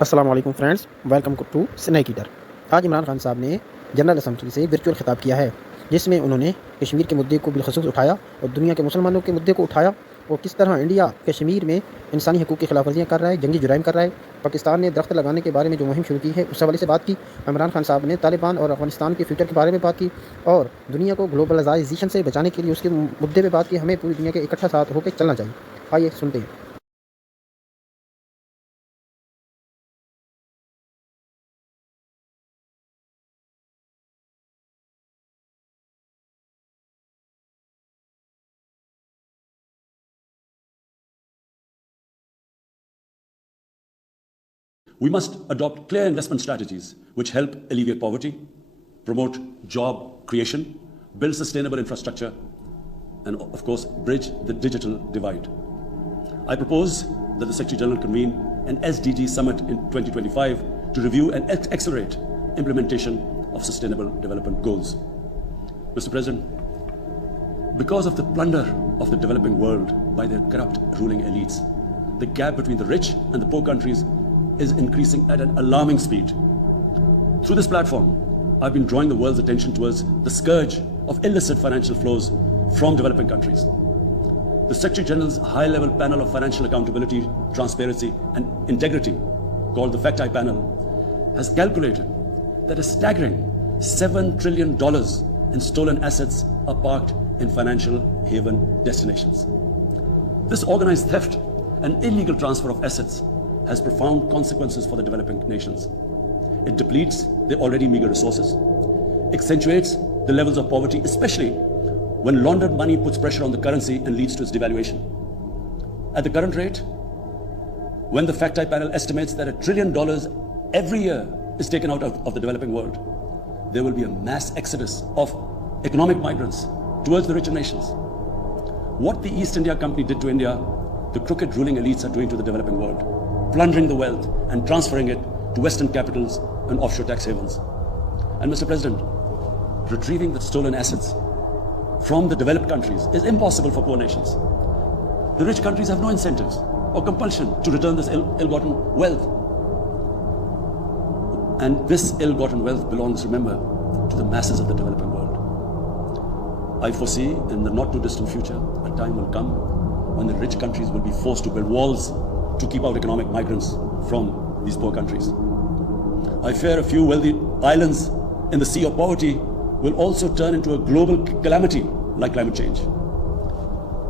अस्सलाम वालेकुम friends, welcome to snack eater. आज इमरान खान साहब ने जनरल असम्बली से वर्चुअल खिताब किया है, जिसमें उन्होंने कश्मीर के मुद्दे को बिलखसूस उठाया और दुनिया के मुसलमानों के मुद्दे को उठाया और किस तरह इंडिया कश्मीर में इंसानी हकूक़ की खिलाफ वर्जियाँ कर रहा है, जंगी जुराइम कर रहा है। पाकिस्तान ने दरख्त लगाने के बारे में जो मुहिम शुरू की है, उस हवाले से बात की। इमरान खान साहब ने तालिबान और अफगानिस्तान के फ्यूचर के बारे में बात की और दुनिया को ग्लोबलाइजेशन से बचाने के लिए उसके मुद्दे पर बात की। हमें पूरी दुनिया के इकट्ठा साथ होकर चलना चाहिए। आइए सुनते हैं। We must adopt clear investment strategies which help alleviate poverty, promote job creation, build sustainable infrastructure, and of course, bridge the digital divide. I propose that the Secretary General convene an SDG summit in 2025 to review and accelerate implementation of sustainable development goals. Mr. President, because of the plunder of the developing world by their corrupt ruling elites, the gap between the rich and the poor countries is increasing at an alarming speed. Through this platform, I've been drawing the world's attention towards the scourge of illicit financial flows from developing countries. The Secretary General's high-level panel of financial accountability, transparency and integrity, called the Fact Eye Panel, has calculated that a staggering $7 trillion in stolen assets are parked in financial haven destinations. This organized theft and illegal transfer of assets has profound consequences for the developing nations. It depletes their already meager resources, accentuates the levels of poverty, especially when laundered money puts pressure on the currency and leads to its devaluation. At the current rate, when the Fact Eye Panel estimates that $1 trillion every year is taken out of the developing world, there will be a mass exodus of economic migrants towards the richer nations. What the East India Company did to India, the crooked ruling elites are doing to the developing world, plundering the wealth and transferring it to Western capitals and offshore tax havens. And Mr. President, retrieving the stolen assets from the developed countries is impossible for poor nations. The rich countries have no incentives or compulsion to return this ill-gotten wealth. And this ill-gotten wealth belongs, remember, to the masses of the developing world. I foresee in the not-too-distant future, a time will come when the rich countries will be forced to build walls to keep out economic migrants from these poor countries. I fear a few wealthy islands in the sea of poverty will also turn into a global calamity like climate change.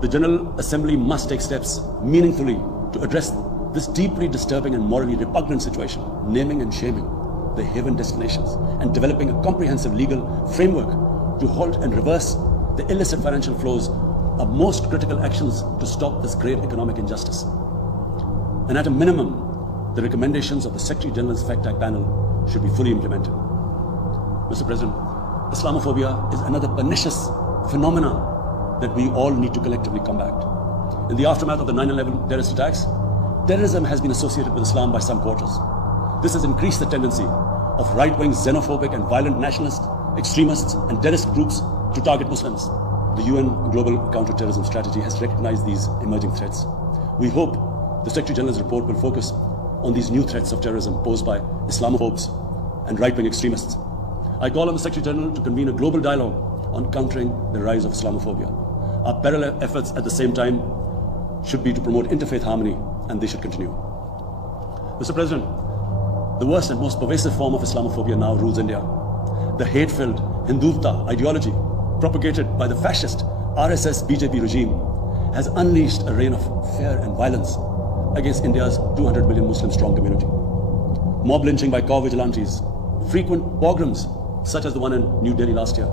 The General Assembly must take steps meaningfully to address this deeply disturbing and morally repugnant situation, naming and shaming the haven destinations and developing a comprehensive legal framework to halt and reverse the illicit financial flows are most critical actions to stop this great economic injustice. And at a minimum, the recommendations of the Secretary General's Fact Eye Panel should be fully implemented. Mr. President, Islamophobia is another pernicious phenomena that we all need to collectively combat. In the aftermath of the 9/11 terrorist attacks, terrorism has been associated with Islam by some quarters. This has increased the tendency of right-wing xenophobic and violent nationalist, extremists and terrorist groups to target Muslims. The UN Global Counter-Terrorism Strategy has recognized these emerging threats. We hope the Secretary General's report will focus on these new threats of terrorism posed by Islamophobes and right-wing extremists. I call on the Secretary General to convene a global dialogue on countering the rise of Islamophobia. Our parallel efforts at the same time should be to promote interfaith harmony, and they should continue. Mr. President, the worst and most pervasive form of Islamophobia now rules India. The hate-filled Hindutva ideology propagated by the fascist RSS BJP regime has unleashed a reign of fear and violence against India's 200 million Muslim strong community. Mob lynching by cow vigilantes, frequent pogroms such as the one in New Delhi last year,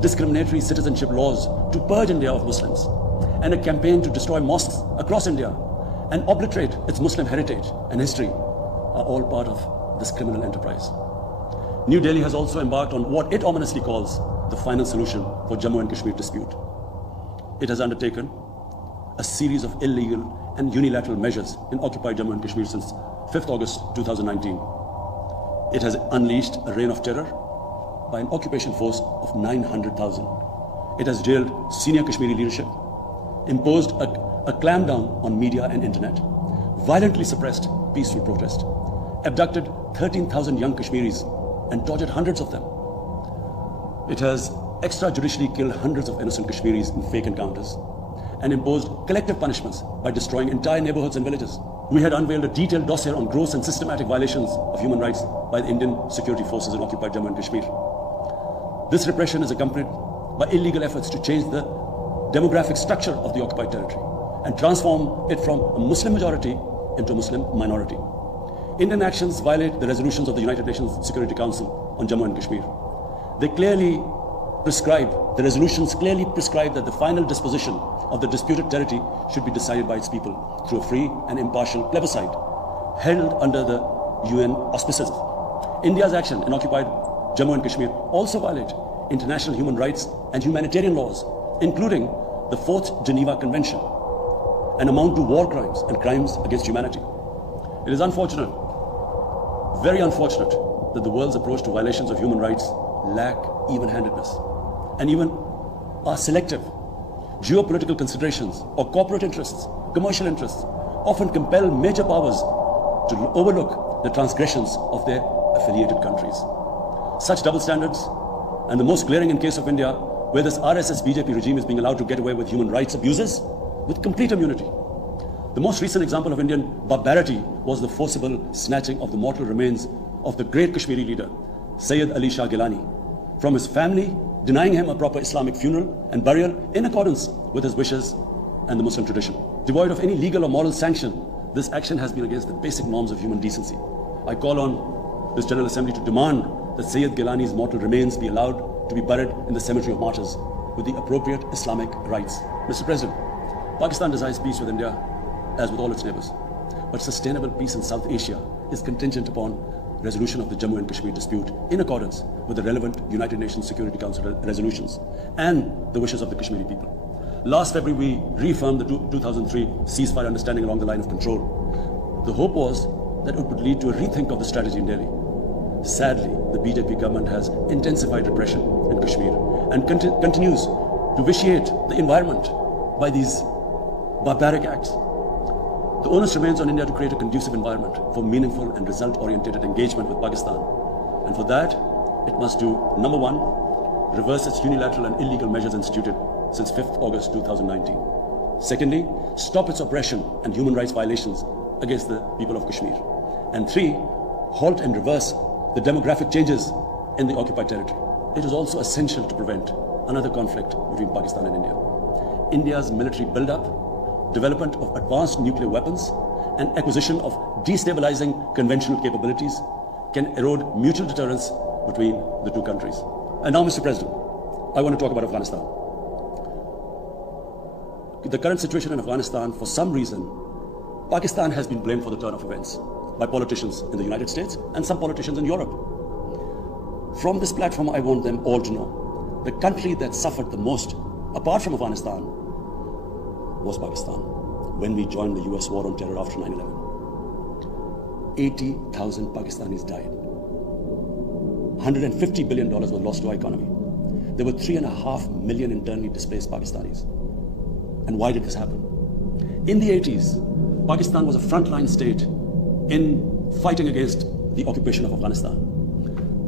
discriminatory citizenship laws to purge India of Muslims, and a campaign to destroy mosques across India and obliterate its Muslim heritage and history are all part of this criminal enterprise. New Delhi has also embarked on what it ominously calls the final solution for Jammu and Kashmir dispute. It has undertaken a series of illegal and unilateral measures in occupied Jammu and Kashmir since 5th August 2019. It has unleashed a reign of terror by an occupation force of 900,000. It has jailed senior Kashmiri leadership, imposed a clampdown on media and internet, violently suppressed peaceful protest, abducted 13,000 young Kashmiris and tortured hundreds of them. It has extrajudicially killed hundreds of innocent Kashmiris in fake encounters and imposed collective punishments by destroying entire neighborhoods and villages. We had unveiled a detailed dossier on gross and systematic violations of human rights by the Indian security forces in occupied Jammu and Kashmir. This repression is accompanied by illegal efforts to change the demographic structure of the occupied territory and transform it from a Muslim majority into a Muslim minority. Indian actions violate the resolutions of the United Nations Security Council on Jammu and Kashmir. The resolutions clearly prescribe that the final disposition of the disputed territory should be decided by its people through a free and impartial plebiscite held under the UN auspices. India's action in occupied Jammu and Kashmir also violate international human rights and humanitarian laws, including the 4th Geneva Convention, and amount to war crimes and crimes against humanity. It is unfortunate, very unfortunate, that the world's approach to violations of human rights lack even-handedness and even are selective. Geopolitical considerations or corporate interests, commercial interests, often compel major powers to overlook the transgressions of their affiliated countries. Such double standards, and the most glaring in case of India, where this RSS-BJP regime is being allowed to get away with human rights abuses with complete immunity. The most recent example of Indian barbarity was the forcible snatching of the mortal remains of the great Kashmiri leader, Sayyid Ali Shah Gilani, from his family, denying him a proper Islamic funeral and burial in accordance with his wishes and the Muslim tradition. Devoid of any legal or moral sanction, this action has been against the basic norms of human decency. I call on this General Assembly to demand that Sayyid Gilani's mortal remains be allowed to be buried in the cemetery of martyrs with the appropriate Islamic rites. Mr. President, Pakistan desires peace with India as with all its neighbors. But sustainable peace in South Asia is contingent upon resolution of the Jammu and Kashmir dispute in accordance with the relevant United Nations Security Council resolutions and the wishes of the Kashmiri people. Last February, we reaffirmed the 2003 ceasefire understanding along the line of control. The hope was that it would lead to a rethink of the strategy in Delhi. Sadly, the BJP government has intensified repression in Kashmir and continues to vitiate the environment by these barbaric acts. The onus remains on India to create a conducive environment for meaningful and result-oriented engagement with Pakistan. And for that, it must do, number one, reverse its unilateral and illegal measures instituted since 5th August 2019. Secondly, stop its oppression and human rights violations against the people of Kashmir. And three, halt and reverse the demographic changes in the occupied territory. It is also essential to prevent another conflict between Pakistan and India. India's military build-up, development of advanced nuclear weapons, and acquisition of destabilizing conventional capabilities can erode mutual deterrence between the two countries. And now, Mr. President, I want to talk about Afghanistan. The current situation in Afghanistan, for some reason, Pakistan has been blamed for the turn of events by politicians in the United States and some politicians in Europe. From this platform, I want them all to know the country that suffered the most, apart from Afghanistan, was Pakistan when we joined the US war on terror after 9/11. 80,000 Pakistanis died. $150 billion was lost to our economy. There were 3.5 million internally displaced Pakistanis. And why did this happen? In the 80s, Pakistan was a frontline state in fighting against the occupation of Afghanistan.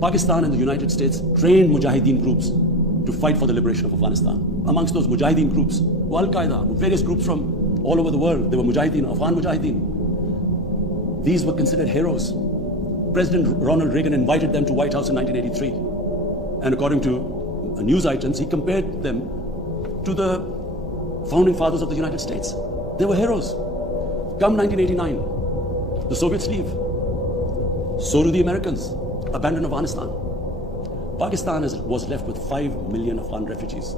Pakistan and the United States trained Mujahideen groups to fight for the liberation of Afghanistan. Amongst those Mujahideen groups were Al-Qaeda, various groups from all over the world. They were Mujahideen, Afghan Mujahideen. These were considered heroes. President Ronald Reagan invited them to White House in 1983. And according to news items, he compared them to the founding fathers of the United States. They were heroes. Come 1989, the Soviets leave. So do the Americans, abandon Afghanistan. Pakistan was left with 5 million Afghan refugees.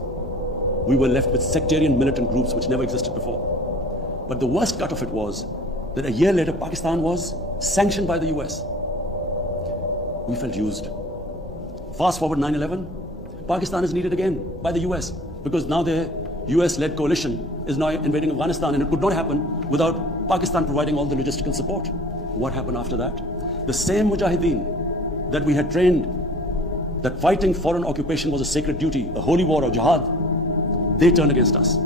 We were left with sectarian militant groups which never existed before. But the worst cut of it was that a year later, Pakistan was sanctioned by the US. We felt used. Fast forward 9/11, Pakistan is needed again by the US because now their US-led coalition is now invading Afghanistan, and it could not happen without Pakistan providing all the logistical support. What happened after that? The same Mujahideen that we had trained that fighting foreign occupation was a sacred duty, a holy war or jihad, they turned against us.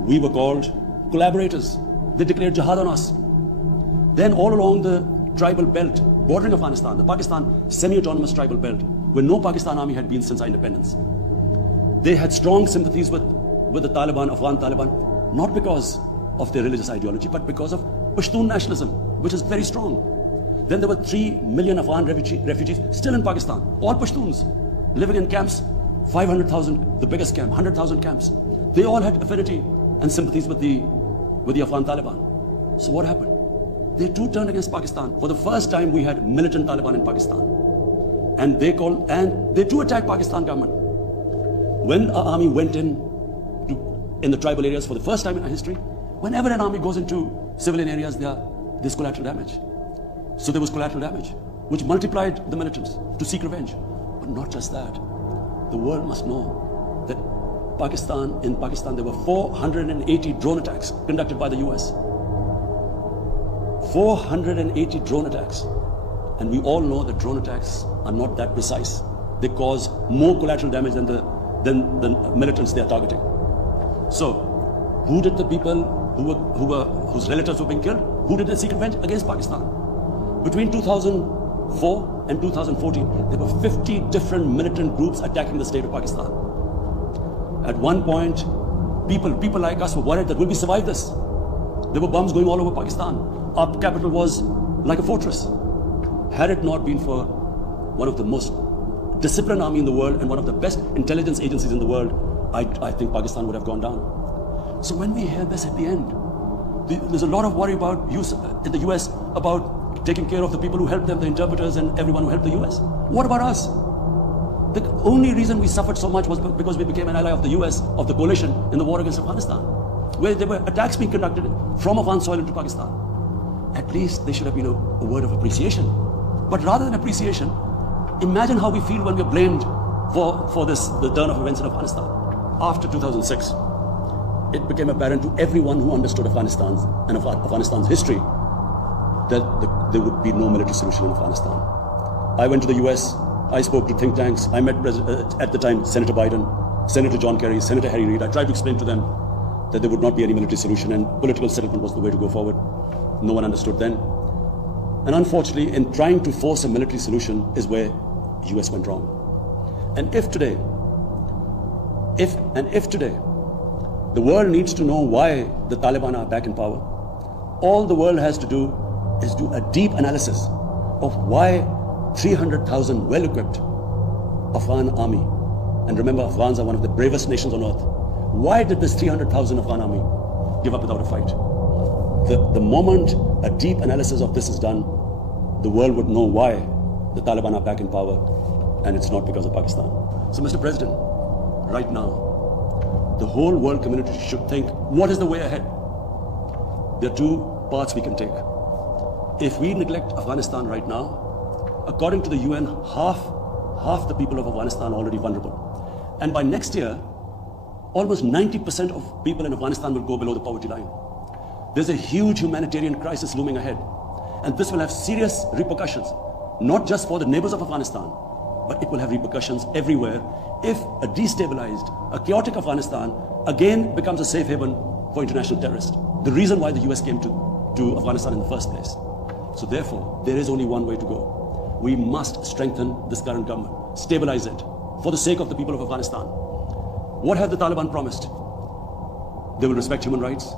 We were called collaborators. They declared jihad on us. Then all along the tribal belt bordering Afghanistan, the Pakistan semi-autonomous tribal belt, where no Pakistan army had been since our independence. They had strong sympathies with the Taliban, Afghan Taliban, not because of their religious ideology, but because of Pashtun nationalism, which is very strong. Then there were 3 million Afghan refugees still in Pakistan, all Pashtuns, living in camps, 500,000, the biggest camp, 100,000 camps. They all had affinity and sympathies with the Afghan Taliban. So what happened? They too turned against Pakistan. For the first time, we had militant Taliban in Pakistan. And they too attacked Pakistan government. When our army went in the tribal areas for the first time in our history, whenever an army goes into civilian areas, there's collateral damage. So there was collateral damage, which multiplied the militants to seek revenge. But not just that. The world must know that in Pakistan, there were 480 drone attacks conducted by the US. 480 drone attacks. And we all know that drone attacks are not that precise. They cause more collateral damage than the militants they are targeting. So, who did the people whose relatives were being killed? Who did they seek revenge? Against Pakistan. Between 2004 and 2014, there were 50 different militant groups attacking the state of Pakistan. At one point, people like us were worried that will we survive this? There were bombs going all over Pakistan. Our capital was like a fortress. Had it not been for one of the most disciplined army in the world and one of the best intelligence agencies in the world, I think Pakistan would have gone down. So when we hear this at the end, there's a lot of worry about in the US about taking care of the people who helped them, the interpreters and everyone who helped the US. What about us? The only reason we suffered so much was because we became an ally of the US, of the coalition in the war against Afghanistan, where there were attacks being conducted from Afghan soil into Pakistan. At least there should have been a word of appreciation. But rather than appreciation, imagine how we feel when we're blamed for the turn of events in Afghanistan. After 2006, it became apparent to everyone who understood Afghanistan's history that there would be no military solution in Afghanistan. I went to the US, I spoke to think tanks, I met at the time Senator Biden, Senator John Kerry, Senator Harry Reid. I tried to explain to them that there would not be any military solution and political settlement was the way to go forward. No one understood then. And unfortunately, in trying to force a military solution is where US went wrong. And if today, the world needs to know why the Taliban are back in power, all the world has to do is do a deep analysis of why 300,000 well-equipped Afghan army, and remember Afghans are one of the bravest nations on earth, why did this 300,000 Afghan army give up without a fight? The moment a deep analysis of this is done, the world would know why the Taliban are back in power, and it's not because of Pakistan. So Mr. President, right now, the whole world community should think, what is the way ahead? There are two paths we can take. If we neglect Afghanistan right now, according to the UN, half the people of Afghanistan are already vulnerable. And by next year, almost 90% of people in Afghanistan will go below the poverty line. There's a huge humanitarian crisis looming ahead. And this will have serious repercussions, not just for the neighbors of Afghanistan, but it will have repercussions everywhere if a destabilized, a chaotic Afghanistan again becomes a safe haven for international terrorists. The reason why the US came to Afghanistan in the first place. So therefore, there is only one way to go. We must strengthen this current government, stabilize it, for the sake of the people of Afghanistan. What have the Taliban promised? They will respect human rights.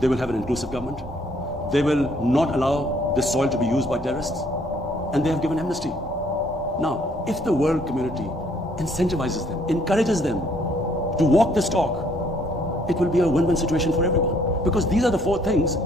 They will have an inclusive government. They will not allow this soil to be used by terrorists. And they have given amnesty. Now, if the world community incentivizes them, encourages them to walk this talk, it will be a win-win situation for everyone. Because these are the four things